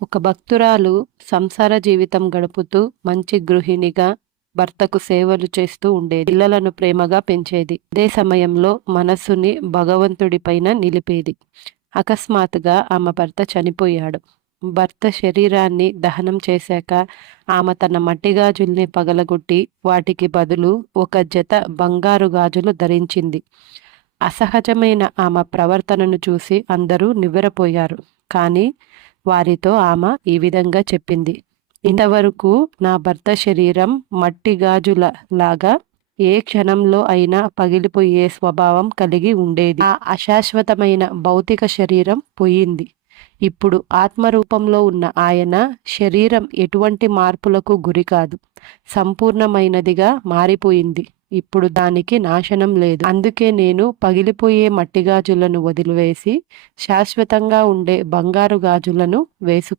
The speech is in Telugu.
ఒక భక్తురాలు సంసార జీవితం గడుపుతూ మంచి గృహిణిగా భర్తకు సేవలు చేస్తూ ఉండేది. పిల్లలను ప్రేమగా పెంచేది. అదే సమయంలో మనస్సుని భగవంతుడిపైన నిలిపేది. అకస్మాత్తుగా ఆమె భర్త చనిపోయాడు. భర్త శరీరాన్ని దహనం చేశాక ఆమె తన మట్టి గాజుల్ని పగలగొట్టి వాటికి బదులు ఒక జత బంగారు గాజులు ధరించింది. అసహజమైన ఆమె ప్రవర్తనను చూసి అందరూ నివ్వెరపోయారు. కానీ వారితో ఆమె ఈ విధంగా చెప్పింది: ఇంతవరకు నా భర్త శరీరం మట్టి గాజుల లాగా ఏ క్షణంలో అయినా పగిలిపోయే స్వభావం కలిగి ఉండేది. ఆ అశాశ్వతమైన భౌతిక శరీరం పోయింది. ఇప్పుడు ఆత్మరూపంలో ఉన్న ఆయన శరీరం ఎటువంటి మార్పులకు గురి కాదు, సంపూర్ణమైనదిగా మారిపోయింది. ఇప్పుడు దానికి నాశనం లేదు. అందుకే నేను పగిలిపోయే మట్టి గాజులను వదిలివేసి శాశ్వతంగా ఉండే బంగారు గాజులను వేసుకున్నాను.